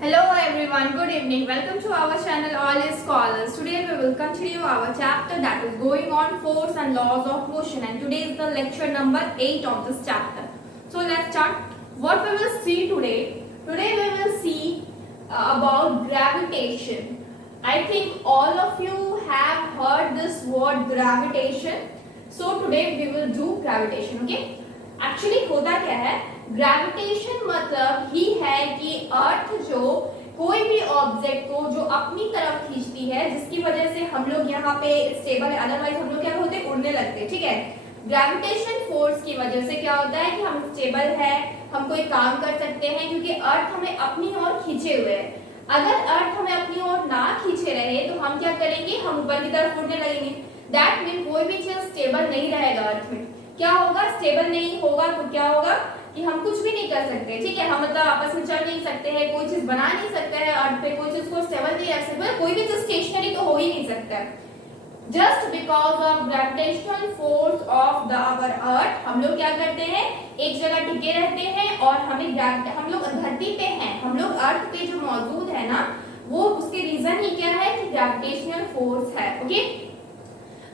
Hello everyone, good evening. Welcome to our channel All is Scholars. Today we will continue our chapter that is going on force and laws of motion, and today is the lecture number 8 of this chapter. So let's start. What we will see today? Today we will see about gravitation. I think all of you have heard this word gravitation. So today we will do gravitation, okay? Actually होता क्या है, gravitation मतलब ही है कि अर्थ जो कोई भी object को जो अपनी तरफ खींचती है, जिसकी वजह से हम लोग यहाँ पे स्टेबल है, अदरवाइज हम लोग क्या होते हैं, उड़ने लगते हैं। ठीक है, ग्रेविटेशन फोर्स की वजह से क्या होता है कि हम स्टेबल है, हम कोई काम कर सकते हैं, क्योंकि अर्थ हमें अपनी ओर खींचे हुए है। अगर अर्थ हमें अपनी ओर ना खींचे रहे तो हम क्या करेंगे, हम ऊपर की तरफ उड़ने लगेंगे। दैट मीन कोई भी चीज स्टेबल नहीं रहेगा अर्थ में। क्या होगा, स्टेबल नहीं होगा तो क्या होगा कि हम कुछ भी नहीं कर सकते। ठीक है, हम मतलब आपस में चल नहीं सकते हैं, कोई चीज बना नहीं सकते हैं, अर्थ पे कोई चीज को स्टेबल नहीं रख सकते, कोई भी चीज स्टेशनरी तो हो ही नहीं सकता। Just because of gravitational force of the our earth हम लोग क्या करते हैं, एक जगह टिके रहते हैं और हम लोग धरती पे हैं, हम लोग अर्थ पे जो मौजूद है ना, वो उसके रीजन ही क्या है कि ग्रेविटेशनल फोर्स है। ओके,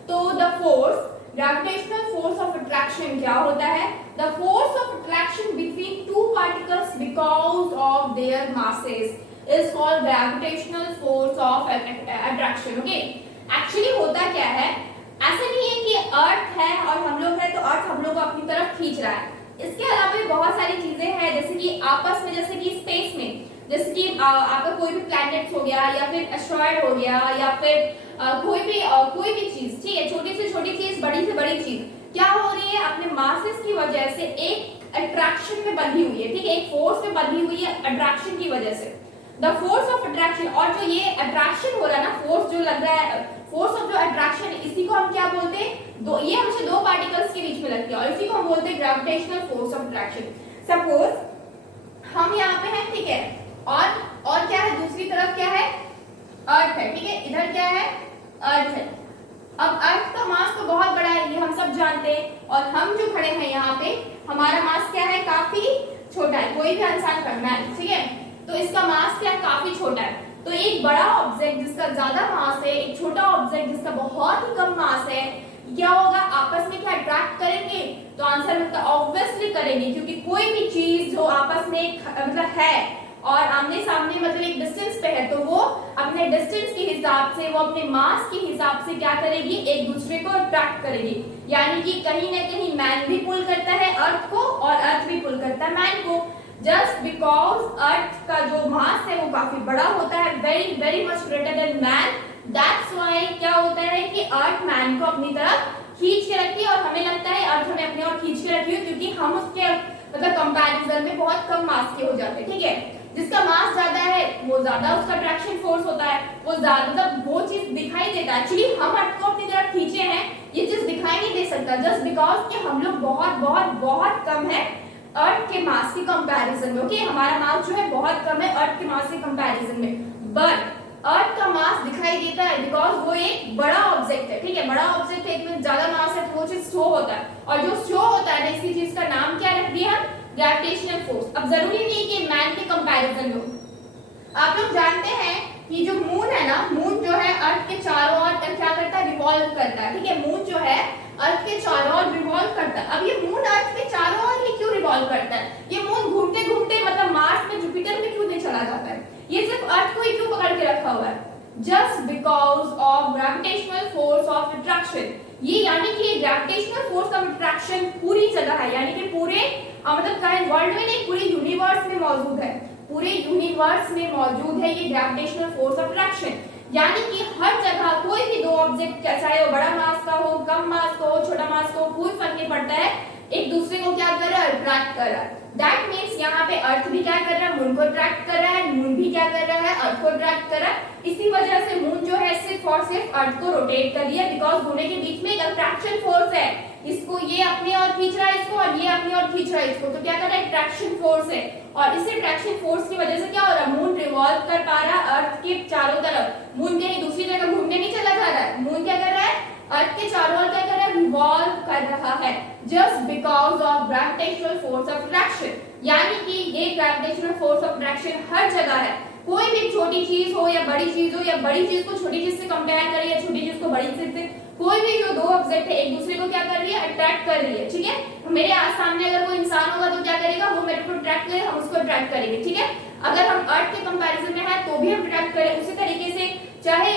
तो the force gravitational force of attraction क्या होता है? The force of attraction between two particles because of their masses is called gravitational force of attraction. Okay, actually होता क्या है, ऐसा नहीं है कि अर्थ है और हम लोग है तो अर्थ हम लोग को अपनी तरफ खींच रहा है। इसके अलावा भी बहुत सारी चीजें हैं, जैसे कि आपस में, जैसे कि स्पेस में, जैसे कि आपका कोई भी प्लैनेट हो गया या फिर एस्ट्रॉयड हो गया या फिर कोई भी चीज, ठीक है, छोटी से छोटी चीज, बड़ी से बड़ी चीज क्या हो रही है, अपने मासेस की वजह से एक अट्रैक्शन में बंधी हुई है। ठीक है, एक फोर्स में बंधी हुई है अट्रैक्शन की वजह से। द फोर्स ऑफ अट्रैक्शन, और जो ये अट्रैक्शन हो रहा है ना, फोर्स जो लग रहा है, फोर्स ऑफ जो अट्रैक्शन, इसी को हम क्या बोलते हैं, ये हमेशा दो पार्टिकल्स के बीच में लगती है और इसी को हम बोलते हैं gravitational force of attraction. Suppose हम यहाँ पे हैं, ठीक है, और क्या है, दूसरी तरफ क्या है, अर्थ है। ठीक है, इधर क्या है, अर्थ है। अब अर्थ का मास तो बहुत बड़ा है, ये हम सब जानते हैं, और हम जो खड़े हैं यहाँ पे, हमारा मास क्या है, काफी छोटा है। कोई भी इंसान करना है, ठीक है, तो इसका मास क्या, काफी छोटा है। तो एक बड़ा ऑब्जेक्ट जिसका ज्यादा मास है, एक छोटा ऑब्जेक्ट जिसका बहुत ही कम मास है, क्या होगा, आपस में क्या अट्रैक्ट करेंगे? तो आंसर मिलता है ऑब्वियसली करेंगे, क्योंकि कोई भी चीज जो आपस में मतलब है और आमने सामने मतलब एक डिस्टेंस पे है, तो वो अपने डिस्टेंस के हिसाब से, वो अपने मास के हिसाब से क्या करेगी, एक दूसरे को अट्रैक्ट करेगी। यानी कि कहीं ना कहीं मैन भी पुल करता है अर्थ को और अर्थ भी पुल करता है मैन को। जस्ट बिकॉज अर्थ का जो मास है वो काफी बड़ा होता है, very very much greater than man, that's why क्या होता है कि अर्थ मैन को अपनी तरफ खींच के रखती है, और हमें लगता है अर्थ हमें अपनी ओर खींच के रखी है, क्योंकि हम उसके मतलब कंपैरिजन में बहुत कम मास के हो जाते हैं। ठीक है, जिसका मास ज्यादा है वो ज्यादा उसका अट्रैक्शन फोर्स होता है, वो ज्यादा मतलब वो चीज दिखाई देता है। एक्चुअली हम अर्थ को अपनी तरफ खींचे हैं, ये चीज दिखाई नहीं दे सकता, जस्ट बिकॉज कि हम लोग बहुत बहुत बहुत कम है अर्थ के मास के कंपैरिजन में। ओके, हमारा मास जो है बहुत कम है अर्थ के मास के कंपैरिजन में, बट अर्थ का मास दिखाई देता है बिकॉज वो एक बड़ा ऑब्जेक्ट है। ठीक है, बड़ा ऑब्जेक्ट है, इसमें ज्यादा मास है, तो वो चीज शो होता है, और जो शो होता है ना, इसी चीज का नाम क्या रख दिया, ग्रेविटेशनल फोर्स। अब जरूरी नहीं कि मैन के कंपैरिजन में हो। आप लोग जानते हैं कि जो मून है ना, मून जो है अर्थ के चारों ओर क्या करता है, रिवॉल्व करता है। ठीक है, मून जो है अर्थ के चारों ओर रिवॉल्व करता है। अब ये मून अर्थ के चारों ओर ही क्यों रिवॉल्व करता है? ये मून घूमते घूमते मतलब मार्स में, जुपिटर में क्यों नहीं चला जाता है? ये सिर्फ अर्थ को ही क्यों पकड़ के रखा हुआ है? Just because of gravitational force of attraction. ये यानी कि ग्रेविटेशनल फोर्स ऑफ अट्रैक्शन पूरी जगह है, यानी कि पूरे मतलब कहीं वर्ल्ड में नहीं, पूरे यूनिवर्स में मौजूद है, पूरे यूनिवर्स में मौजूद है ये ग्रेविटेशनल फोर्स ऑफ अट्रैक्शन। यानी कि हर जगह कोई भी दो ऑब्जेक्ट, चाहे वो बड़ा मास का हो, कम मास का हो, छोटा मास का हो, कोई फर्क नहीं पड़ता है, एक दूसरे को क्या कर रहा है, अट्रैक्ट कर रहा है। दैट मीन्स यहाँ पे अर्थ भी क्या कर रहा है, मून को अट्रैक्ट कर रहा है, मून भी क्या कर रहा है, अर्थ को अट्रैक्ट कर रहा है। इसी वजह से मून जो है सिर्फ और सिर्फ अर्थ को रोटेट कर रही है, बिकॉज दोनों के बीच में एक अट्रैक्शन फोर्स है, इसको ये अपनी ओर खींच रहा है इसको, और ये अपनी ओर खींच रहा है इसको, तो क्या कर रहा है, अट्रैक्शन फोर्स है। और इस अट्रैक्शन फोर्स की वजह से क्या हो रहा है, मून रिवॉल्व कर पा रहा है अर्थ के चारों तरफ। मून कहीं दूसरी जगह घूमने नहीं चला जा रहा है, मून क्या कर रहा है, अर्थ के चारों ओर क्या कर रहा है, रिवॉल्व कर रहा है, just because of gravitational force of attraction. यानी कि ये ग्रेविटेशनल फोर्स ऑफ अट्रैक्शन हर जगह है, कोई भी छोटी चीज हो या बड़ी चीज हो, या बड़ी चीज को छोटी चीज से कंपेयर करें या छोटी चीज को बड़ी चीज से, कोई भी जो दो ऑब्जेक्ट है एक दूसरे को क्या कर रही है, अट्रैक्ट कर रही है, ठीक है। मेरे सामने अगर कोई इंसान होगा तो क्या करेगा, वो मेरे को अट्रैक्ट करे, हम उसको अट्रैक्ट करेंगे, ठीक है। अगर हम अर्थ के कंपैरिजन में है तो भी हम अट्रैक्ट करें। उसी तरीके से चाहे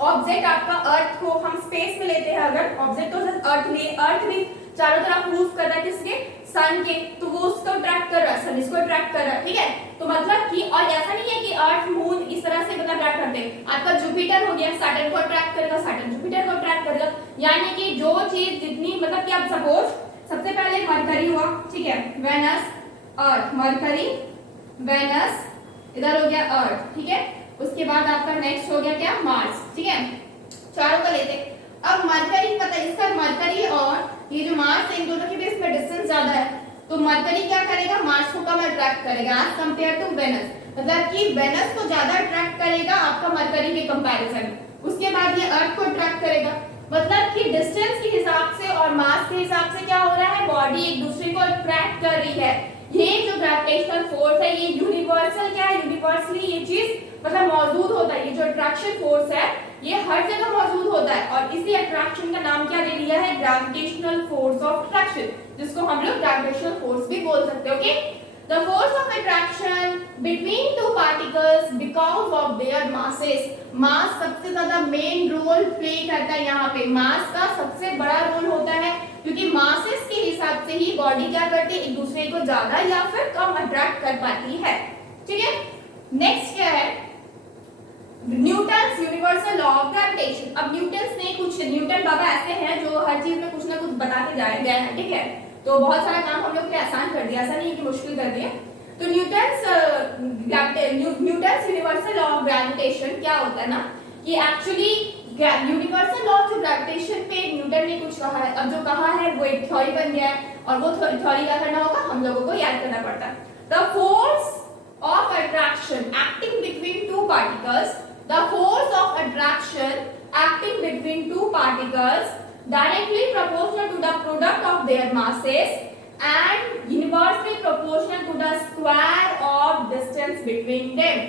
ऑब्जेक्ट आपका अर्थ को हम स्पेस में लेते हैं, अगर ऑब्जेक्ट को अर्थ लिए, अर्थ भी चारों तरफ मूव कर रहा है किसके, सन के, तो वो उसको अट्रैक्ट कर रहा है, सन इसको अट्रैक्ट कर रहा है, ठीक है। तो मतलब कि और ऐसा नहीं है कि अर्थ मून इस तरह से मतलब अट्रैक्ट करते हैं। आपका जुपिटर हो गया, सैटर्न को अट्रैक्ट करेगा, सैटर्न जुपिटर को अट्रैक्ट करेगा। यानी कि जो चीज जितनी मतलब कि आप सपोज सबसे पहले मरकरी हुआ, ठीक है, वेनस अर्थ, मरकरी वेनस, इधर हो गया अर्थ, ठीक है। उसके बाद आपका नेक्स्ट हो गया क्या, मार्स, ठीक है। चारों को लेते। अब मरकरी पता है, इसका मरकरी और ये जो मार्स है इन दोनों के बीच में डिस्टेंस ज्यादा है, तो मरकरी क्या करेगा, मार्स को कम अट्रैक्ट करेगा एज कंपेयर टू वेनस। मतलब कि वेनस को ज्यादा अट्रैक्ट करेगा आपका मरकरी के कंपैरिजन। उसके बाद ये अर्थ को अट्रैक्ट करेगा। मतलब कि डिस्टेंस के हिसाब से और मास के हिसाब से क्या हो रहा है, बॉडी एक दूसरे को अट्रैक्ट कर रही है। ये जो ग्रेविटेशनल फोर्स है ये यूनिवर्सल क्या है, यूनिवर्सली ये चीज मतलब मौजूद होता है। ये जो अट्रैक्शन फोर्स है ये हर जगह मौजूद होता है, और इसी अट्रैक्शन का नाम क्या दे दिया है, ग्रेविटेशनल फोर्स ऑफ अट्रैक्शन, जिसको हम लोग ग्रेविटेशनल फोर्स भी बोल सकते हैं, okay. The force of attraction between two particles because of their masses. Mass सबसे ज्यादा मेन रोल प्ले करता है यहाँ पे, मास का सबसे बड़ा रोल होता है, क्योंकि मासेस के हिसाब से ही बॉडी क्या करती है, एक दूसरे को ज्यादा या फिर कम अट्रैक्ट कर पाती है, ठीक है। नेक्स्ट क्या है, Newton's universal law of gravitation. अब न्यूटन्स ने कुछ, न्यूटन बाबा ऐसे हैं जो हर चीज में कुछ ना कुछ बताते जा रहे हैं, ठीक है। तो बहुत सारा काम हम लोग के आसान कर दिया, ऐसा नहीं है कि मुश्किल कर दिया। तो Newton's universal law of gravitation क्या होता है ना, कि actually universal law of gravitation पे न्यूटन ने कुछ कहा है। अब जो कहा है वो एक थ्योरी बन गया है, और वो थ्योरी क्या करना होगा, हम लोगों को याद करना पड़ता है। The force of attraction acting between two particles, the force of attraction acting between two particles directly proportional to the product of their masses and inversely proportional to the square of distance between them।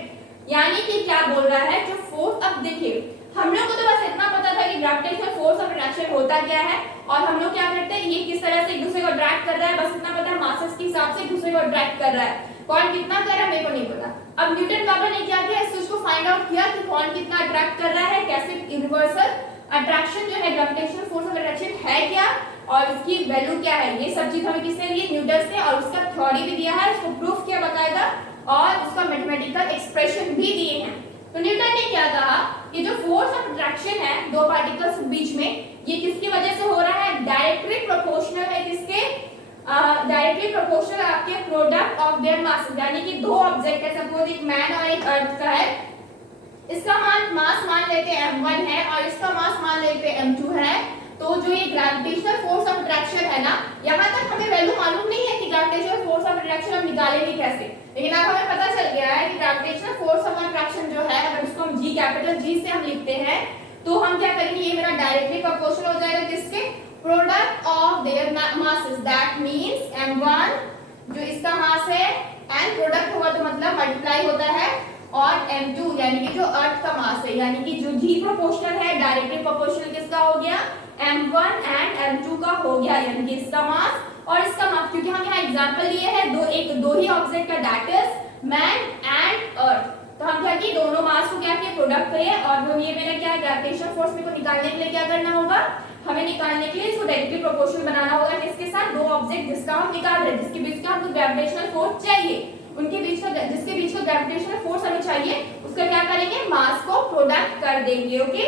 यानी कि क्या बोल रहा है, जो force, अब देखिए हम लोग को तो बस इतना पता था कि ग्रेविटेशनल फोर्स ऑफ अट्रैक्शन होता क्या है, और हम लोग क्या करते हैं, ये किस तरह से एक दूसरे को अट्रैक्ट कर रहा है, बस इतना पता है, मासेस के हिसाब से एक दूसरे को अट्रैक्ट कर रहा है। कौन कितना कर रहा है मेरे को नहीं पता। अब न्यूटन बाबा ने क्या किया, इस चीज को फाइंड आउट किया कि कौन कितना अट्रैक्ट कर रहा है, कैसे यूनिवर्सल अट्रैक्शन जो है, ग्रेविटेशनल फोर्स ऑफ अट्रैक्शन है क्या और इसकी वैल्यू क्या है, ये सब चीज हमें किसने दी, न्यूटन ने, और उसका थ्योरी भी दिया है, उसको प्रूफ किया बकायदा, और उसका मैथमेटिकल एक्सप्रेशन भी दिए हैं। तो न्यूटन ने क्या कहा, कि जो फोर्स ऑफ अट्रैक्शन है दो पार्टिकल्स के बीच में, ये किसकी वजह से हो रहा है, डायरेक्टली प्रोपोर्शनल है, किसके, डायरेक्टली प्रोपोर्शनल आपके प्रोडक्ट ऑफ देयर मासेस। यानी कि दो ऑब्जेक्ट है, सपोज एक मैन और एक अर्थ का है, इसका मास मान लेते हैं m1 है और इसका मास मान लेते हैं m2 है। तो जो ये ग्रेविटेशनल फोर्स ऑफ अट्रैक्शन है ना, यहाँ तक हमें वैल्यू मालूम नहीं है कि ग्रेविटेशनल फोर्स ऑफ अट्रैक्शन हम निकालेंगे कैसे, लेकिन अब हमें पता चल गया है कि ग्रेविटेशनल फोर्स ऑफ अट्रैक्शन जो है, अगर उसको हम G कैपिटल G से हम लिखते हैं, तो हम क्या करेंगे, ये मेरा डायरेक्टली प्रोपोर्शनल हो जाएगा किसके, product of their masses, that means m1 जो इसका मास है, एंड प्रोडक्ट हुआ तो मतलब मल्टीप्लाई होता है, और m2 यानी कि जो अर्थ का मास है, यानी कि जो G प्रोपोर्शनल है, डायरेक्टली प्रोपोर्शनल किसका हो गया, m1 एंड m2 का हो गया, यानी कि इसका मास और इसका मास, क्योंकि हम यहाँ एग्जांपल लिए हैं दो ही ऑब्जेक्ट का, that is man and earth. तो हम क्या किए, दोनों मास को क्या किए, प्रोडक्ट किए, और वो ये मेरा क्या है, ग्रेविटेशनल फोर्स को निकालने के लिए क्या करना होगा, हमें निकालने के लिए इसको डायरेक्टली प्रोपोर्शनल बनाना होगा, इसके साथ दो ऑब्जेक्ट जिसका हम निकाल रहे हैं, जिसके बीच का हमको ग्रेविटेशनल फोर्स चाहिए, उनके बीच का, जिसके बीच का ग्रेविटेशनल फोर्स हमें चाहिए, उसका क्या करेंगे, मास को प्रोडक्ट कर देंगे, ओके।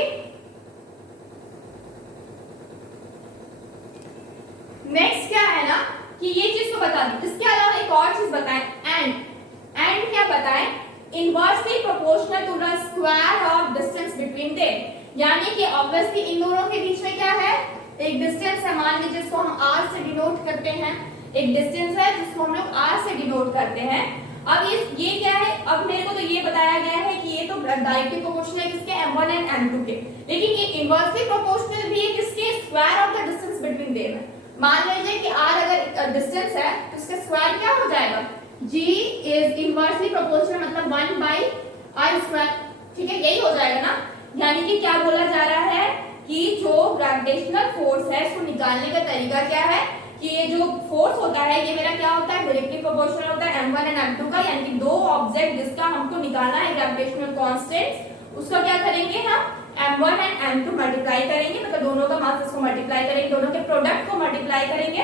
नेक्स्ट क्या है ना, कि ये चीज को बता दी, इसके अलावा एक और चीज बताएं, एंड क्या बताएं, inversely proportional to the square of distance between them. यानी कि ऑब्वियसली इन दोनों के बीच में क्या है, एक डिस्टेंस है, मान लीजिए जिसको हम r से डिनोट करते हैं, एक डिस्टेंस है जिसको हम लोग r से डिनोट करते हैं। अब ये क्या है, अब मेरे को तो ये बताया गया है कि ये तो डायरेक्टली प्रोपोर्शनल है किसके, m1 एंड m2 के, लेकिन ये इनवर्सली प्रोपोर्शनल भी है किसके, square of the distance between them है। मान लीजिए कि r अगर डिस्टेंस है तो इसका स्क्वायर क्या हो जाएगा, G इज इनवर्सली प्रोपोर्शनल, मतलब 1/r²। ठीक है, यही हो जाएगा ना। यानी कि क्या बोला जा रहा है कि जो ग्रेविटेशनल फोर्स है इसको निकालने का तरीका क्या है कि ये जो फोर्स होता है ये मेरा क्या होता है, डायरेक्टली प्रोपोर्शनल होता है m1 एंड m2 का। यानी कि दो ऑब्जेक्ट जिसका हमको निकालना है ग्रेविटेशनल कांस्टेंट, उसका क्या करेंगे हम m1 एंड m2 मल्टीप्लाई करेंगे, मतलब दोनों का मास इसको मल्टीप्लाई करेंगे, दोनों के प्रोडक्ट को मल्टीप्लाई करेंगे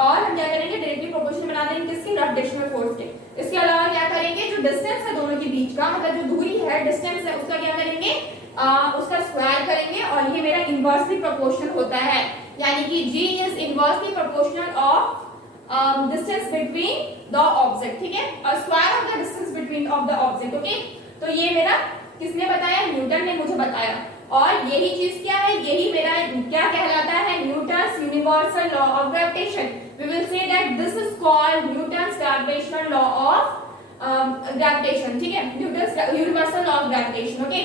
और हम क्या करेंगे डायरेक्टली प्रोपोर्शनल बना देंगे किसके, ग्रेविटेशनल फोर्स के। इसके अलावा क्या करेंगे, जो डिस्टेंस है दोनों के बीच का, मतलब जो दूरी है डिस्टेंस है उसका क्या करेंगे, उसका स्क्वायर करेंगे और ये मेरा इनवर्सली प्रोपोर्शनल होता है। यानी कि g is inversely proportional of distance between the object. ठीक है, और square of the distance between of the object. Okay, तो ये मेरा किसने बताया, न्यूटन ने मुझे बताया। और यही चीज क्या है, यही मेरा क्या कहलाता है, Newton's universal law of gravitation. We will say that this is called Newton's gravitational law of gravitation. ठीक है, Newton's universal law of gravitation. Okay,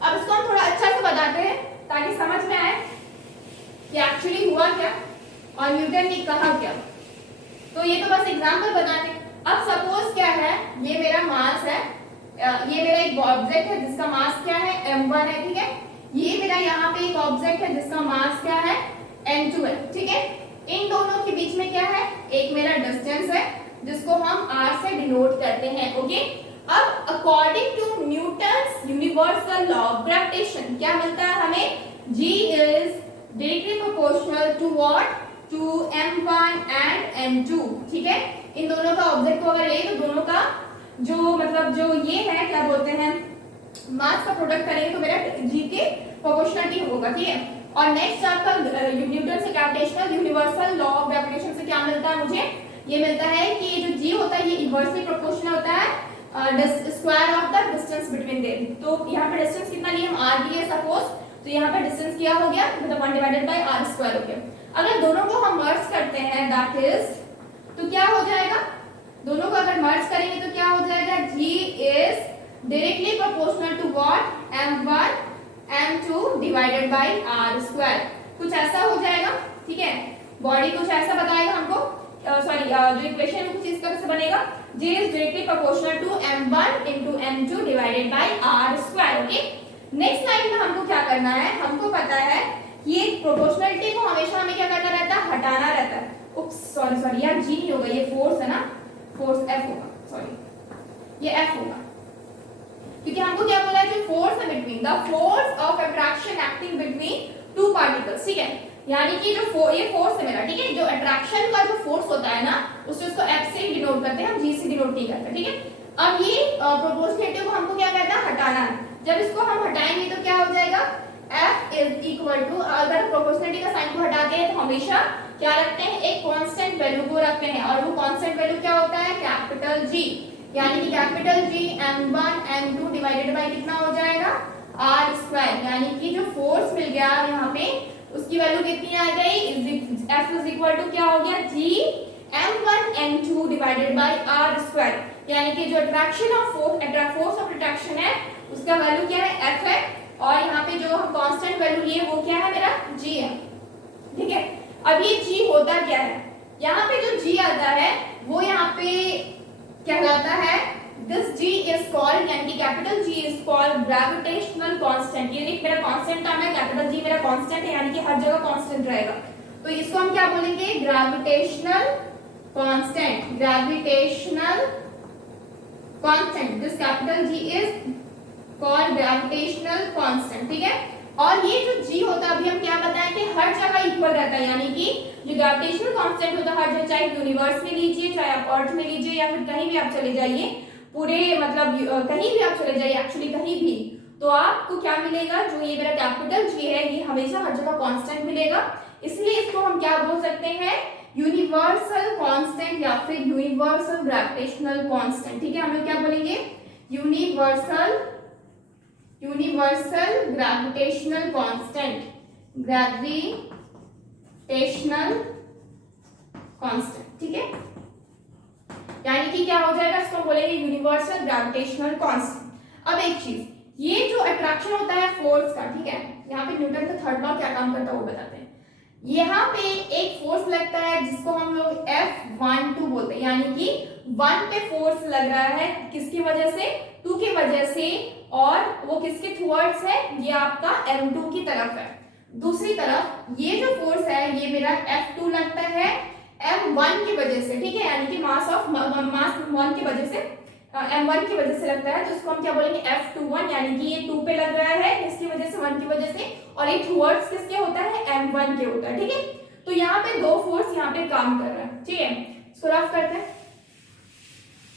अब इसको हम थोड़ा अच्छा से बताते हैं ताकि समझ में आए कि एक्चुअली हुआ क्या और न्यूटन ने कहा क्या। तो ये तो बस एग्जांपल बताते। अब सपोज क्या है, ये मेरा मास है, ये मेरा एक ऑब्जेक्ट है जिसका मास क्या है, m1 है। ठीक है, ये मेरा यहाँ पे एक ऑब्जेक्ट है जिसका मास क्या है, m2 है। ठीक है, इन दोनों के बीच में क्या है, एक मेरा डिस्टेंस है जिसको हम r से डिनोट करते हैं। ओके, अब according to Newton's universal law of gravitation क्या मिलता है हमें, g is directly proportional to what, to m1 and m2। ठीक है, इन दोनों का ऑब्जेक्ट को अगर ले तो दोनों का जो मतलब जो ये है क्या बोलते हैं, मास का प्रोडक्ट करेंगे तो मेरा g के प्रोपोर्शनलिटी होगा। ठीक है, और नेक्स्ट आपका न्यूटन से gravitational universal law of gravitation से क्या मिलता है मुझे, ये मिलता है कि ये जो g होता है ये इनवर्सली प्रोपोर्शनल होता है square of the distance between them. तो यहाँ पे डिस्टेंस कितना लिए हम r लिए सपोज, तो यहाँ पे डिस्टेंस क्या हो गया, मतलब 1 डिवाइडेड बाय r² हो गया। अगर दोनों को हम मर्ज करते हैं दैट इज, तो क्या हो जाएगा, दोनों को अगर मर्ज करेंगे तो क्या हो जाएगा, g is directly proportional to what, m1 m2 divided by r²। कुछ ऐसा हो जाएगा। ठीक है, बॉडी कुछ ऐसा बताएगा हमको, सॉरी जो इक्वेशन है कुछ इस तरह से बनेगा, g is directly proportional to m1 into m2 divided by r²। Okay, next line में हमको क्या करना है, हमको पता है कि ये प्रोपोर्शनलिटी को हमेशा हमें क्या करना रहता है, हटाना रहता है। उप्स सॉरी यार, g नहीं होगा, ये फोर्स है ना, फोर्स f होगा, सॉरी ये f होगा, क्योंकि हमको क्या बोला है, जो फोर्स है between the force of attraction acting between two particles. ठीक है, यानी कि जो ये फोर्स है मेरा, ठीक है, जो अट्रैक्शन का जो फोर्स होता है ना उसको f से डिनोट करते हैं, हम g से डिनोट नहीं करते। ठीक है, अब ये प्रोपोर्शनलिटी को हमको क्या करना है, हटाना है। जब इसको हम हटाएंगे तो क्या हो जाएगा, f इज इक्वल टू, अगर प्रोपोर्शनलिटी का साइन को हटाते हैं तो हमेशा क्या रखते हैं, एक कांस्टेंट वैल्यू को रखते हैं, और वो कांस्टेंट वैल्यू क्या होता है, कैपिटल G। यानी कि capital G m1 m2 divided bye कितना हो जाएगा, r²। यानी कि जो फोर्स मिल गया यहाँ पे उसकी वैल्यू कितनी आ गई, f इज इक्वल टू क्या हो गया, g m1 m2 divided by r²। यानी कि जो attraction of force of attraction है उसका वैल्यू क्या है, f है, और यहाँ पे जो हम कांस्टेंट वैल्यू लिए वो क्या है मेरा, g है। ठीक है, अब ये g होता क्या है, यहाँ पे जो g आता है वो यहाँ पे कहलाता है, दिस g इज कॉल्ड, यानी कि capital G is called gravitational constant. ये एक मेरा कांस्टेंट टर्म है, कैपिटल G मेरा कांस्टेंट है, यानी कि हर जगह कांस्टेंट रहेगा। तो इसको हम क्या बोलेंगे, gravitational constant, gravitational constant, this capital G is called gravitational constant. ठीक है, और ये जो g होता है अभी हम क्या बताएं कि हर जगह इक्वल रहता है, यानी कि जो ग्रेविटेशनल कांस्टेंट होता है हर जगह, चाहे यूनिवर्स में लीजिए, चाहे आप अर्थ में लीजिए, या फिर कहीं भी आप चले जाइए, पूरे मतलब कहीं भी आप चले जाइए, एक्चुअली कहीं भी, तो आपको क्या मिलेगा, जो ये मेरा कैपिटल G है ये हमेशा हर जगह कांस्टेंट मिलेगा। इसलिए इसको हम क्या बोल सकते हैं, यूनिवर्सल कांस्टेंट या फिर यूनिवर्सल ग्रेविटेशनल कांस्टेंट। ठीक है, हम लोग क्या बोलेंगे, universal gravitational constant, gravitational constant. ठीक है, यानी कि क्या हो जाएगा, इसको बोलेंगे यूनिवर्सल ग्रेविटेशनल कांस्टेंट। अब एक चीज, ये जो अट्रैक्शन होता है फोर्स का, ठीक है, यहाँ पे न्यूटन का थर्ड लॉ क्या काम करता है वो बताते हैं। यहाँ पे एक फोर्स लगता है जिसको हम लोग F12 बोलते हैं, यानी कि 1 पे फोर्स लग रहा है, किसकी वजह से, 2 की वजह से, और वो किसके टुवर्ड्स है, ये आपका M2 की तरफ है। दूसरी तरफ ये जो फोर्स है ये मेरा F2 लगता है M1 की वजह से, ठीक है, यानी कि मास 1 की वजह से, M1 की वजह से लगता है, तो इसको हम क्या बोलेंगे, F21, यानी कि ये 2 पे लग रहा है किसकी वजह से, 1 की वजह से, और ये टुवर्ड्स किसके होता है, M1 के होता है, ठीक है। तो यहाँ पे दो फोर्स यहाँ पे काम कर रहा है, ठीक है, इसको रफ करते हैं।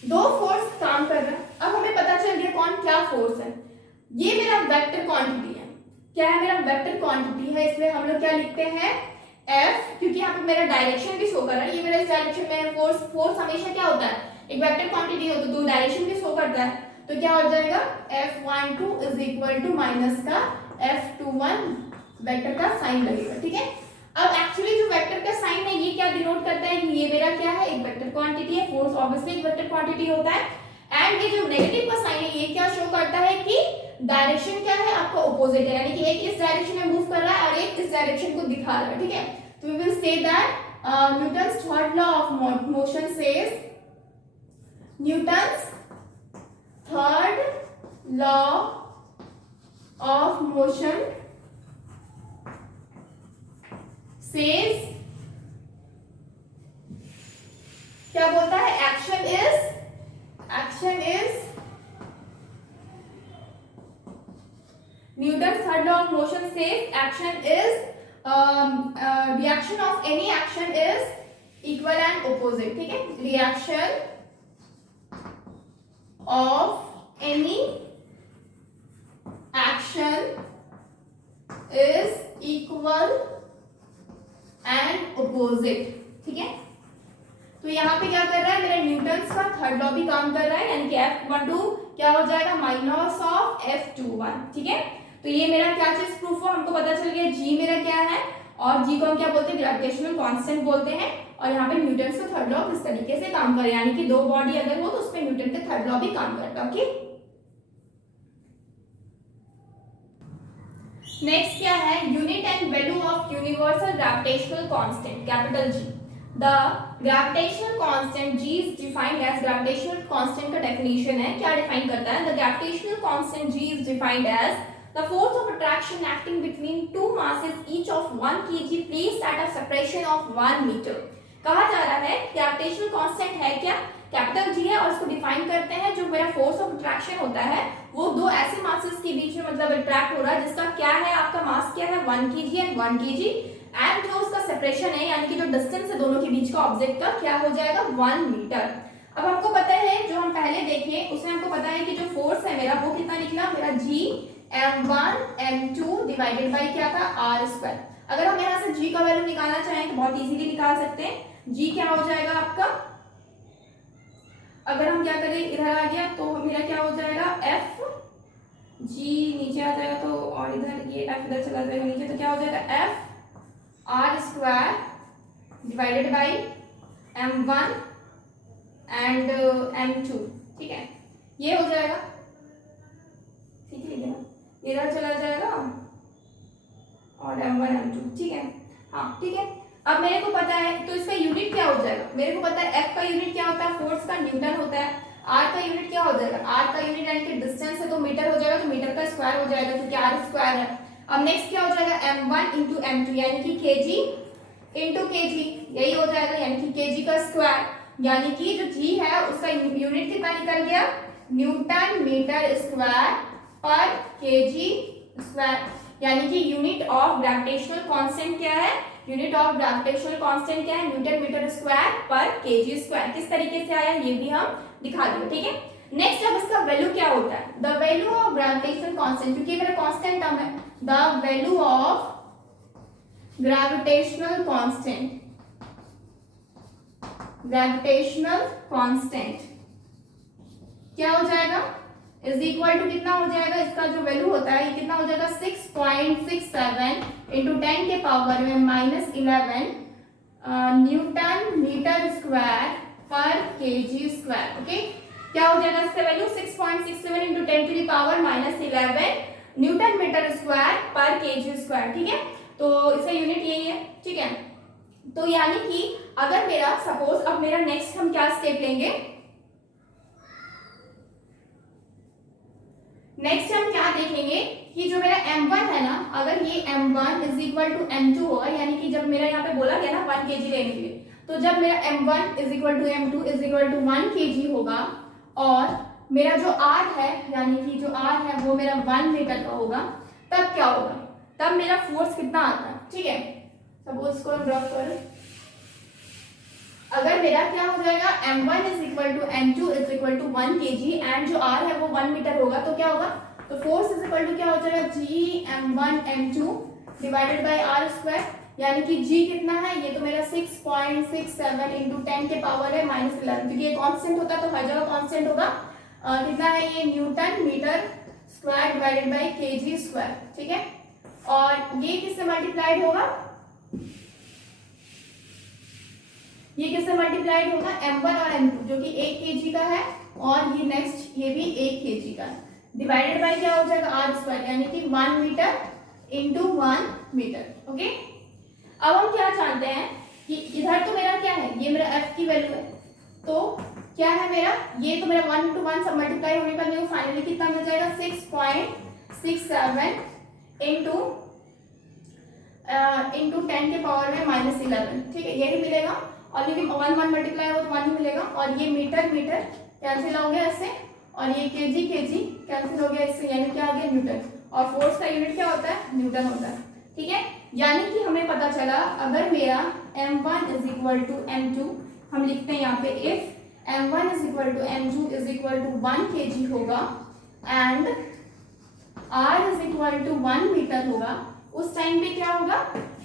दो फोर्स काम कर रहा है। अब हमें पता चल गया कौन क्या फोर्स है। ये मेरा वेक्टर क्वांटिटी है, क्या है, मेरा वेक्टर क्वांटिटी है, इसलिए हम लोग क्या लिखते हैं, F, क्योंकि यहाँ पे मेरा डायरेक्शन भी शो कर रहा है, ये मेरा इस डायरेक्शन में फोर्स हमेशा क्या होता है, एक वेक्टर क्वांटिटी हो तो डायरेक्शन भी शो करता है, तो क्या हो जाएगा, F12 is equal to minus का F21 वेक्टर का साइन लगेगा, ठीक है। अब एक्चुअली जो वेक्टर का साइन है ये क्या डिनोट करता है कि ये मेरा क्या है, एक वेक्टर क्वांटिटी है, फोर्स ऑब्वियसली एक वेक्टर क्वांटिटी होता है, एंड ये जो नेगेटिव का साइन है ये क्या शो करता है कि डायरेक्शन क्या है, आपका ऑपोजिट है, यानी कि एक इस डायरेक्शन में मूव कर रहा है और एक इस डायरेक्शन को दिखा रहा है, ठीक है। तो we will say that Newton's third law of motion says, Newton's third law of motion says, क्या बोलता है, action is Newton's third law of motion says action is reaction of any action is equal and opposite, ठीक है, reaction of any action is equal and opposite, ठीक है। तो यहाँ पे क्या कर रहा है, मेरा न्यूटन्स का थर्ड लॉ भी काम कर रहा है, यानी कि F12 क्या हो जाएगा, माइनस ऑफ F21, ठीक है। तो ये मेरा क्या चीज प्रूफ हुआ, हमको पता चल गया G मेरा क्या है, और G को हम क्या बोलते हैं, ग्रेविटेशनल कांस्टेंट बोलते हैं, और यहाँ पे न्यूटन्स का थर्ड लॉ किस तरीके से काम करे, यानी कि दो बॉडी अगर हो तो उसमें न्यूटन का थर्ड लॉ भी काम करता है, ओके। नेक्स्ट क्या है, unit and value of universal gravitational constant capital G। The gravitational constant G is defined as, gravitational constant का डेफिनेशन है, क्या डिफाइन करता है, the gravitational constant G is defined as the force of attraction acting between two masses each of 1 kg placed at a separation of 1 metre. कहा जा रहा है gravitational constant है क्या, कैपिटल G है, और इसको डिफाइन करते हैं, जो मेरा फोर्स ऑफ अट्रैक्शन होता है वो दो ऐसे मासेस के बीच में मतलब अट्रैक्ट हो रहा है जिसका क्या है, आपका मास क्या है, 1 kg एंड 1 kg, एंड जो उसका सेपरेशन है यानी कि जो डिस्टेंस है दोनों के बीच का ऑब्जेक्ट का क्या हो जाएगा, 1 मीटर। अब हमको पता है, जो हम पहले देखे उसमें हमको पता है कि जो फोर्स है मेरा वो कितना निकला, मेरा G M1 M2 divided bye क्या था, R²। अगर हम यहाँ से G का वैल्यू निकालना चाहें तो बहुत इजीली निकाल सकते हैं। G क्या हो जाएगा आपका, अगर हम क्या करें, इधर आ गया तो मेरा क्या हो जाएगा, F, G नीचे आ जाएगा तो, और इधर ये F इधर चला जाएगा नीचे, तो क्या हो जाएगा F R² divided by M1 and M2, ठीक है, ये हो जाएगा, ठीक है, इधर चला जाएगा और M1 M2, ठीक है, हाँ ठीक है। अब मेरे को पता है तो इसका यूनिट क्या हो जाएगा, मेरे को पता है F का यूनिट क्या होता है, फोर्स का न्यूटन होता है, R का यूनिट क्या हो जाएगा, R का यूनिट यानी कि डिस्टेंस है तो मीटर हो जाएगा, तो मीटर का स्क्वायर हो जाएगा क्योंकि R² है। अब नेक्स्ट क्या हो जाएगा, M1 इंटू M2 यानी कि kg इंटू kg, यही हो जाएगा, यानी कि kg का स्क्वायर, यानी कि जो G है उसका यूनिट कितना निकल गया, न्यूटन मीटर स्क्वायर पर kg स्क्वायर, यानी कि यूनिट ऑफ ग्रेविटेशनल कांस्टेंट क्या है, यूनिट ऑफ ग्रेविटेशनल कांस्टेंट क्या है, Newton metre square per KG square. किस तरीके से आया ये भी हम दिखा देंगे, ठीक है। नेक्स्ट अब इसका वैल्यू क्या होता है, the value of gravitational constant, क्योंकि मेरा कांस्टेंट टर्म है, the value of gravitational constant, gravitational constant क्या हो जाएगा, इज इक्वल टू कितना हो जाएगा, इसका जो वैल्यू होता है ये कितना हो जाएगा, 6.67 इंटू 10 के पावर में -11 Newton metre square per KG square, okay. क्या हो जाएगा इसका value, 6.67 into 10 to the power -11 Newton metre square per KG square, ठीक है। तो इसका यूनिट यही है, ठीक है। तो यानी कि अगर मेरा सपोज, अब मेरा नेक्स्ट हम क्या स्टेप लेंगे, नेक्स्ट हम क्या देखेंगे कि जो मेरा m1 है ना, अगर ये m1 is equal to m2 होगा, यानी कि जब मेरा यहाँ पे बोला गया ना 1 kg लेने के लिए, तो जब मेरा m1 is equal to m2 is equal to 1 kg होगा, और मेरा जो r है, यानी कि जो r है वो मेरा 1 मीटर का होगा, तब क्या होगा, तब मेरा फोर्स कितना आता है, ठीक है। सपोज इसको हम ड्रॉ करें, अगर मेरा क्या हो जाएगा, m1 is equal to m2 is equal to 1 kg and जो r है वो 1 मीटर होगा, तो क्या होगा, तो फोर्स इज इक्वल टू क्या हो जाएगा, g m1 m2 divided bye r square, यानी कि g कितना है, ये तो मेरा 6.67 इंटू 10 के पावर है -11, क्योंकि ये कांस्टेंट होता है तो हर जगह कांस्टेंट होगा। कितना है ये, Newton metre square divided by kg square, ठीक है। और ये किससे मल्टीप्लाइड होगा, ये किससे मल्टीप्लाइड होगा, m1 और m2 जो कि 1 kg का है, और ये नेक्स्ट ये भी 1 kg का है, डिवाइडेड बाय क्या हो जाएगा, r स्क्वायर, यानी कि 1 मीटर इंटू 1 मीटर, ओके। अब हम क्या जानते हैं कि इधर तो मेरा क्या है, ये मेरा f की वैल्यू है, तो क्या है मेरा, ये तो मेरा 1 इंटू 1 सब मल्टीप्लाई होने पर मेरे को फाइनली कितना मिल जाएगा, 6.67 इंटू 10 के पावर में -11, ठीक है, यही मिलेगा। और क्योंकि 1 1 मल्टीप्लाई हो तो 1 ही मिलेगा, और ये मीटर मीटर कैंसिल हो गया इससे, और ये केजी केजी कैंसिल हो गया इससे, यानी क्या आ गया, न्यूटन। और फोर्स का यूनिट क्या होता है, न्यूटन होता है, ठीक है। यानी कि हमें पता चला, अगर मेरा m1 is equal to m2, हम लिखते हैं यहाँ पे if m1 is equal to m2 is equal to 1 kg होगा and r is equal to 1 metre होगा, उस टाइम पे क्या होगा,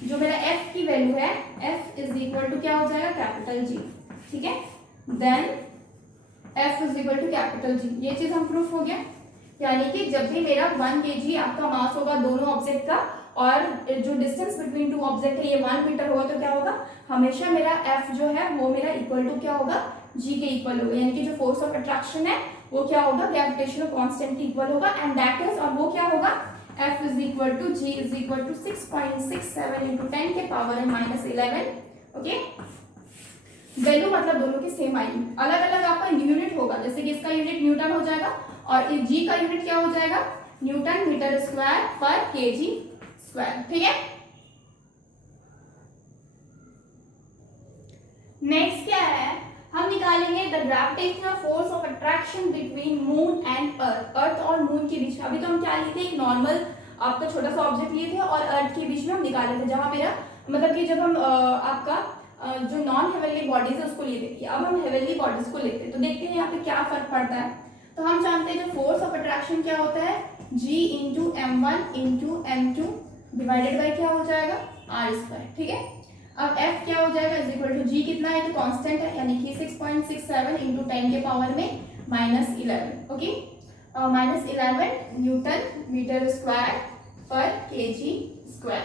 जो मेरा f की वैल्यू है, f इज इक्वल टू क्या हो जाएगा, कैपिटल G, ठीक है। Then f is equal to capital G, ये चीज हम प्रूफ हो गया। यानी कि जब भी मेरा 1 kg आपका मास होगा दोनों ऑब्जेक्ट का, और जो डिस्टेंस बिटवीन टू ऑब्जेक्ट है ये 1 मीटर होगा, तो क्या होगा, हमेशा मेरा f जो है वो मेरा इक्वल टू क्या होगा, g के इक्वल होगा, यानी कि जो फोर्स ऑफ अट्रैक्शन है वो क्या होगा, ग्रेविटेशनल कांस्टेंट के इक्वल होगा, एंड दैट इज, और वो क्या होगा, f is equal to g is equal to 6.67 into 10 के पावर है -11, ओके। वैल्यू मतलब दोनों की सेम आएगी, अलग अलग आपका यूनिट होगा, जैसे कि इसका यूनिट न्यूटन हो जाएगा, और इस g का यूनिट क्या हो जाएगा, न्यूटन मीटर स्क्वायर पर kg स्क्वायर, ठीक है। नेक्स्ट क्या है, हम निकालेंगे the gravitational force of attraction between moon and earth, earth और मून के बीच। अभी तो हम क्या लिए थे, एक नॉर्मल आपका छोटा सा ऑब्जेक्ट लिए थे, और अर्थ के बीच में हम निकाले थे, जहां मेरा मतलब कि जब हम आपका जो नॉन हेवनली बॉडीज है उसको लिए थे, अब हम हेवनली बॉडीज को लेते हैं, तो देखते हैं यहाँ पे क्या फर्क पड़ता है। तो हम जानते हैं जो फोर्स ऑफ अट्रैक्शन क्या होता है, g into m1 into m2 divided bye क्या हो जाएगा, r स्क्वायर, ठीक है। अब f क्या हो जाएगा, इज इक्वल टू g कितना है, तो कांस्टेंट है, यानी कि 6.67 इंटू 10 के पावर में -11, ओके। -11 न्यूटन मीटर स्क्वायर पर kg स्क्वायर,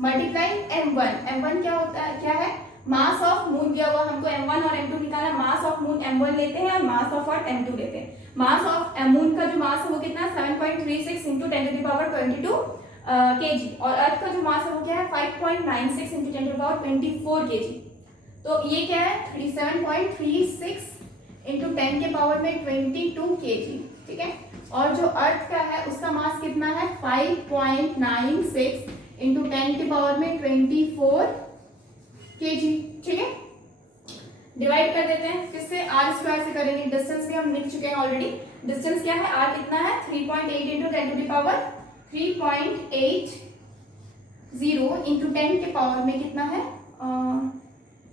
मल्टीप्लाई m1 क्या होता है, क्या है, मास ऑफ मून दिया हुआ हमको, m1 और m2 निकाला, मास ऑफ मून m1 लेते हैं और मास ऑफ अर्थ m2 लेते हैं। मास ऑफ मून का जो मास है वो कितना है, 7.36 into 10 to the power 22 kg, और अर्थ का जो मास है वो क्या है, 5.96 into 10 to the power 24 kg। तो ये क्या है, 37.36 इंटू 10 के पावर में 22 kg, ठीक है। और जो अर्थ का है उसका मास कितना है, 5.96 इंटू 10 के पावर में 24 kg, ठीक है। डिवाइड कर देते हैं, किससे, आर स्क्वायर से करेंगे, डिस्टेंस भी हम लिख चुके हैं ऑलरेडी, डिस्टेंस क्या है, आर कितना है, 3.8 into 10 to the power 3.80 into 10 के पावर में कितना है,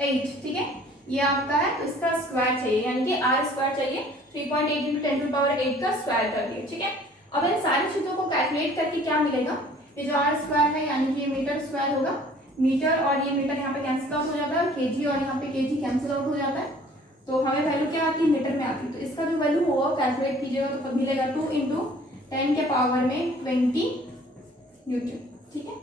8, ठीक है, ये आपका है, तो इसका स्क्वायर चाहिए, यानी कि आर स्क्वायर चाहिए, 3.8 इंटू 10 टू द पावर 8 का स्क्वायर कर दिए, ठीक है। अब इन सारी चीजों को कैलकुलेट करके क्या मिलेगा, ये जो आर स्क्वायर है यानी कि ये मीटर स्क्वायर होगा, मीटर और ये मीटर यहाँ पे कैंसिल आउट हो जाता है, केजी और यहाँ पे केजी कैंसिल आउट हो जाता है, तो हमें वैल्यू क्या आती है, मीटर में आती है। तो इसका जो वैल्यू होगा कैलकुलेट कीजिएगा तो मिलेगा 2 इंटू 10 के पावर में 20 न्यूटन, ठीक है,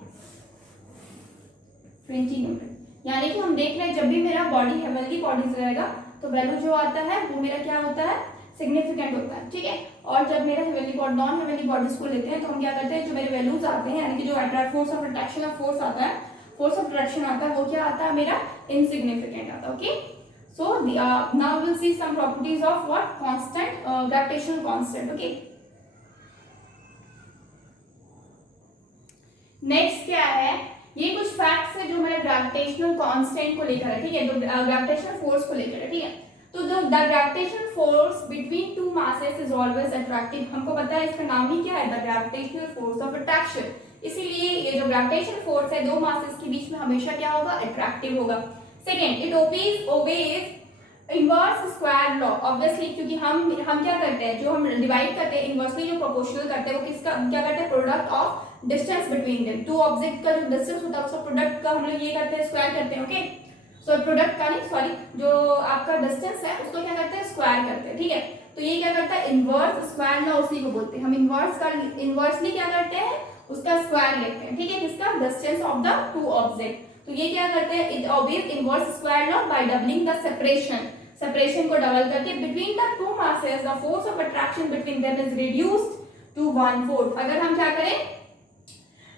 20 न्यूटन। यानी कि हम देख रहे हैं जब भी मेरा बॉडी हेवनली बॉडीज रहेगा तो वैल्यू जो आता है वो मेरा क्या होता है, सिग्निफिकेंट होता है, ठीक है। और जब मेरा heavenly body non heavenly bodies को लेते हैं तो हम क्या करते हैं, जो मेरे वैल्यूज आते हैं यानी कि जो force of attraction of force आता है, फोर्स ऑफ अट्रैक्शन आता है, वो क्या आता है मेरा इनसिग्निफिकेंट आता है, okay. So now will see some properties of what constant gravitational constant, okay. Next क्या है, ये कुछ फैक्ट्स है जो मेरे ग्रेविटेशनल कांस्टेंट को लेकर है, ठीक है, तो ग्रेविटेशनल फोर्स को लेकर है, ठीक है। तो the gravitational force between two masses is always attractive, हमको पता है इसका नाम ही क्या है, the gravitational force of attraction. इसीलिए ये जो ग्रेविटेशनल फोर्स है दो मासेस के बीच में हमेशा क्या होगा, अट्रैक्टिव होगा। Second, it obeys inverse square law, obviously क्योंकि हम क्या करते हैं, जो हम डिवाइड करते हैं इनवर्सली जो प्रोपोर्शनल करते हैं वो किसका क्या करते हैं, product of distance between them, two object का जो डिस्टेंस होता है उसका प्रोडक्ट का हम लोग ये करते हैं स्क्वायर करते हैं, ओके। सो प्रोडक्ट का नहीं, सॉरी, जो आपका डिस्टेंस है उसको क्या करते हैं, स्क्वायर करते हैं, ठीक है। तो ये क्या करता है, इनवर्स स्क्वायर लॉ उसी को बोलते हैं हम। इनवर्सली क्या करते हैं, उसका स्क्वायर लेते हैं, ठीक है, किसका, distance of the two object. तो ये क्या करते हैं, it obeys inverse square law by doubling the separation को डबल करके between the two masses the force of attraction between them is reduced to 1/4। अगर हम क्या करें,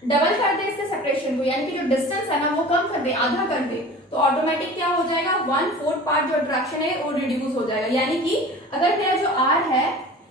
डबल कर दे इसके सेपरेशन को, यानी कि जो डिस्टेंस है ना वो कम कर दे, आधा कर दे, तो ऑटोमेटिक क्या हो जाएगा, 1/4 पार्ट जो अट्रैक्शन है वो रिड्यूस हो जाएगा। यानी कि अगर मेरा जो r है,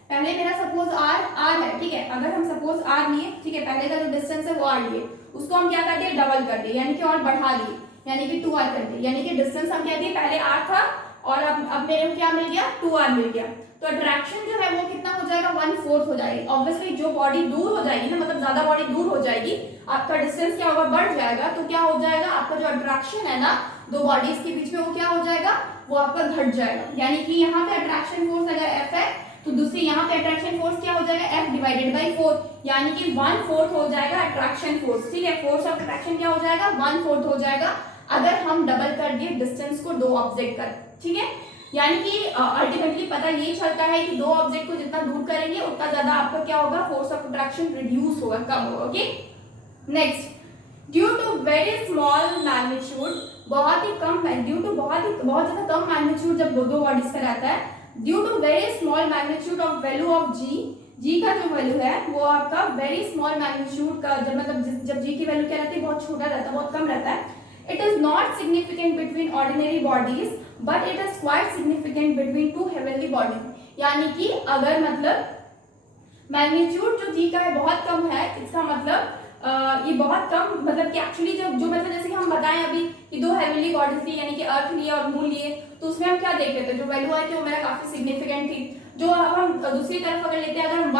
पहले मेरा सपोज r है, ठीक है, अगर हम सपोज r लिए, ठीक है, पहले का जो डिस्टेंस है वो r लिए, उसको हम क्या कर दिए, डबल कर दिए, यानी कि और बढ़ा लिए, यानी कि 2r कर दिए, यानी कि डिस्टेंस हम क्या दिए, पहले r था और अब मेरे को क्या मिल गया, 2r मिल गया। तो अट्रैक्शन जो है वो कितना हो जाएगा, 1/4 हो जाएगी। ऑब्वियसली जो बॉडी दूर हो जाएगी ना, मतलब ज्यादा बॉडी दूर हो जाएगी, आपका डिस्टेंस क्या होगा, बढ़ जाएगा, तो क्या हो जाएगा, आपका जो अट्रैक्शन है ना दो बॉडीज के बीच में वो क्या हो जाएगा, वो आपका घट जाएगा। यानी कि यहाँ पे अट्रैक्शन फोर्स अगर F है तो दूसरी यहाँ पे अट्रैक्शन फोर्स क्या हो जाएगा, F डिवाइडेड बाई 4, यानी कि 1/4 हो जाएगा अट्रैक्शन फोर्स, ठीक है। फोर्स ऑफ अट्रैक्शन क्या हो जाएगा, 1/4 हो जाएगा अगर हम डबल कर दिए डिस्टेंस को दो ऑब्जेक्ट का, ठीक है। यानी कि अल्टीमेटली पता ये चलता है कि दो ऑब्जेक्ट को जितना दूर करेंगे उतना ज्यादा आपका क्या होगा, फोर्स ऑफ अट्रैक्शन रिड्यूस होगा, कम होगा, okay. Next, due to very small magnitude, बहुत ज्यादा कम मैग्नीट्यूड जब दो बॉडीज का रहता है, due to very small magnitude of value of g का जो वैल्यू है वो आपका वेरी स्मॉल मैग्नीट्यूड का, जब जी की वैल्यू क्या रहती है, बहुत छोटा रहता है, बहुत कम रहता है। It is not significant between ordinary bodies, but it is quite significant between two heavenly bodies. यानी कि अगर मतलब मैग्नीट्यूड जो जी का है बहुत कम है, इसका मतलब ये बहुत कम, मतलब कि एक्चुअली जो मतलब जैसे कि हम बताएं अभी कि दो हेवनली बॉडीज लिए, यानी कि अर्थ लिए और मून लिए, तो उसमें हम क्या देख रहे थे, जो वैल्यू आई थी वो मेरा काफी सिग्निफिकेंट थी। जो हम दूसरी तरफ अगर लेते हैं, अगर हम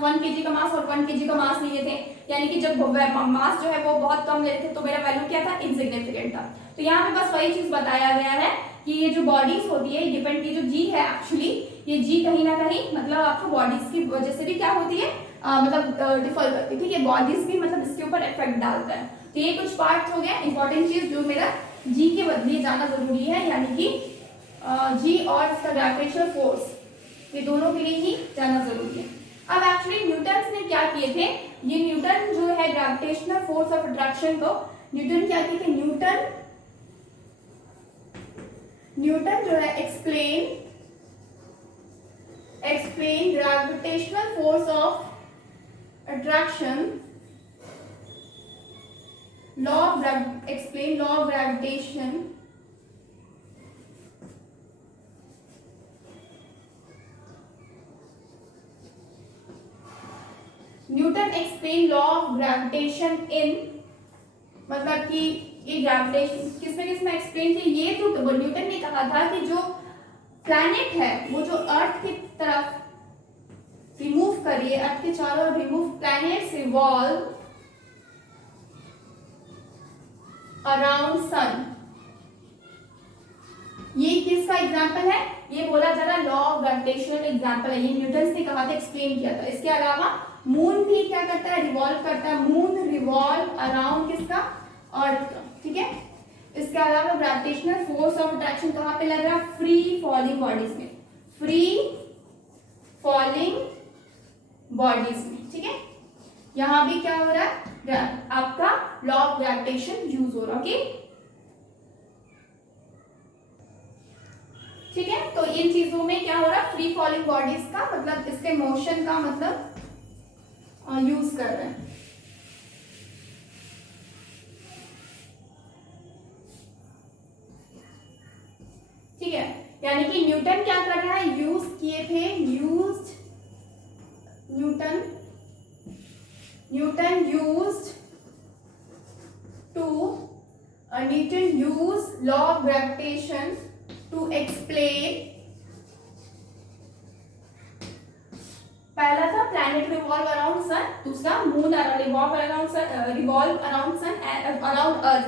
1 kg का मास और 1 kg का मास लिए थे, यानी कि जब मास जो है वो बहुत कम लेते थे तो मेरा वैल्यू क्या था, इनसिग्निफिकेंट था। तो यहाँ पे बस वही चीज बताया गया है कि ये जो बॉडीज होती है डिपेंड की, जो जी है एक्चुअली ये जी कहीं ना कहीं मतलब आपको बॉडीज की वजह से भी क्या होती है, मतलब डिफर करती है, ठीक है, बॉडीज भी मतलब इसके ऊपर इफेक्ट डालता है। तो ये कुछ पार्ट हो गया इंपॉर्टेंट चीज जो मेरा जी के लिए जाना जरूरी है, यानी कि जी और इसका ग्रेविटेशनल फोर्स, ये दोनों के लिए ही जाना जरूरी है। अब एक्चुअली न्यूटन ने क्या किए थे, ये न्यूटन जो है ग्रेविटेशनल फोर्स ऑफ अट्रैक्शन को न्यूटन क्या किए थे, न्यूटन जो है explain gravitational force of attraction, explain law of gravitation Newton explain law of gravitation in, मतलब कि ये ग्रेविटेशन किसमें एक्सप्लेन थी, ये जो न्यूटन ने कहा था कि जो प्लैनेट है वो जो अर्थ की तरफ रिमूव करिए, अर्थ के चारों ओर remove, planets revolve around sun. ये किसका एग्जाम्पल है, ये बोला जा रहा लॉ ऑफ ग्रेविटेशनल एग्जाम्पल है, ये न्यूटन ने कहा था, एक्सप्लेन किया था। इसके अलावा मून भी क्या करता है, रिवॉल्व करता है, मून रिवॉल्व अराउंड किसका, अर्थ का, ठीक है। इसके अलावा ग्रेविटेशनल फोर्स ऑफ अट्रैक्शन कहां पे लग रहा है, फ्री फॉलिंग बॉडीज में, ठीक है। यहां भी क्या हो रहा है, आपका लॉ ऑफ ग्रेविटेशन यूज हो रहा है, ओके, ठीक है। तो इन चीजों में क्या हो रहा है, फ्री फॉलिंग बॉडीज का मतलब इसके मोशन का मतलब यूज कर रहे हैं। ठीक है, यानी कि न्यूटन क्या कर रहा है, यूज किए थे, Newton used law of gravitation to explain, पहला था प्लैनेट रिवॉल्व अराउंड सन, दूसरा moon revolve around sun around earth,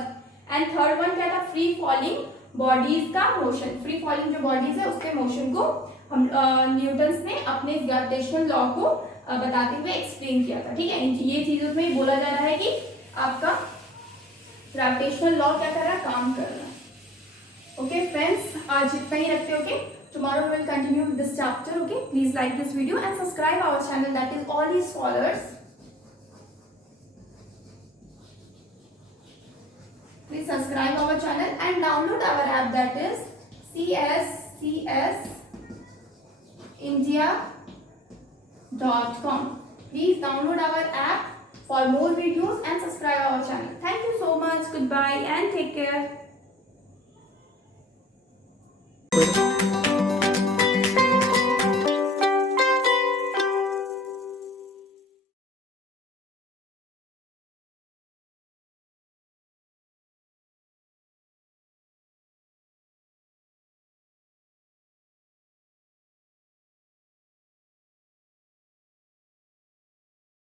and third one क्या था, फ्री फॉलिंग बॉडीज का मोशन। फ्री फॉलिंग जो बॉडीज है उसके मोशन को हम न्यूटन ने अपने ग्रेविटेशनल लॉ को बताते हुए एक्सप्लेन किया था। ठीक है, ये चीज उसमें बोला जा रहा है कि आपका ग्रेविटेशनल लॉ क्या कर रहा है, काम कर रहा है। ओके फ्रेंड्स, आज इतना ही रखते। Okay, tomorrow we will continue with this chapter. Okay, please like this video and subscribe our channel, that is All Is Scholars. Please subscribe our channel and download our app, that is cscsindia.com. Please download our app for more videos and subscribe our channel. Thank you so much. Goodbye and take care.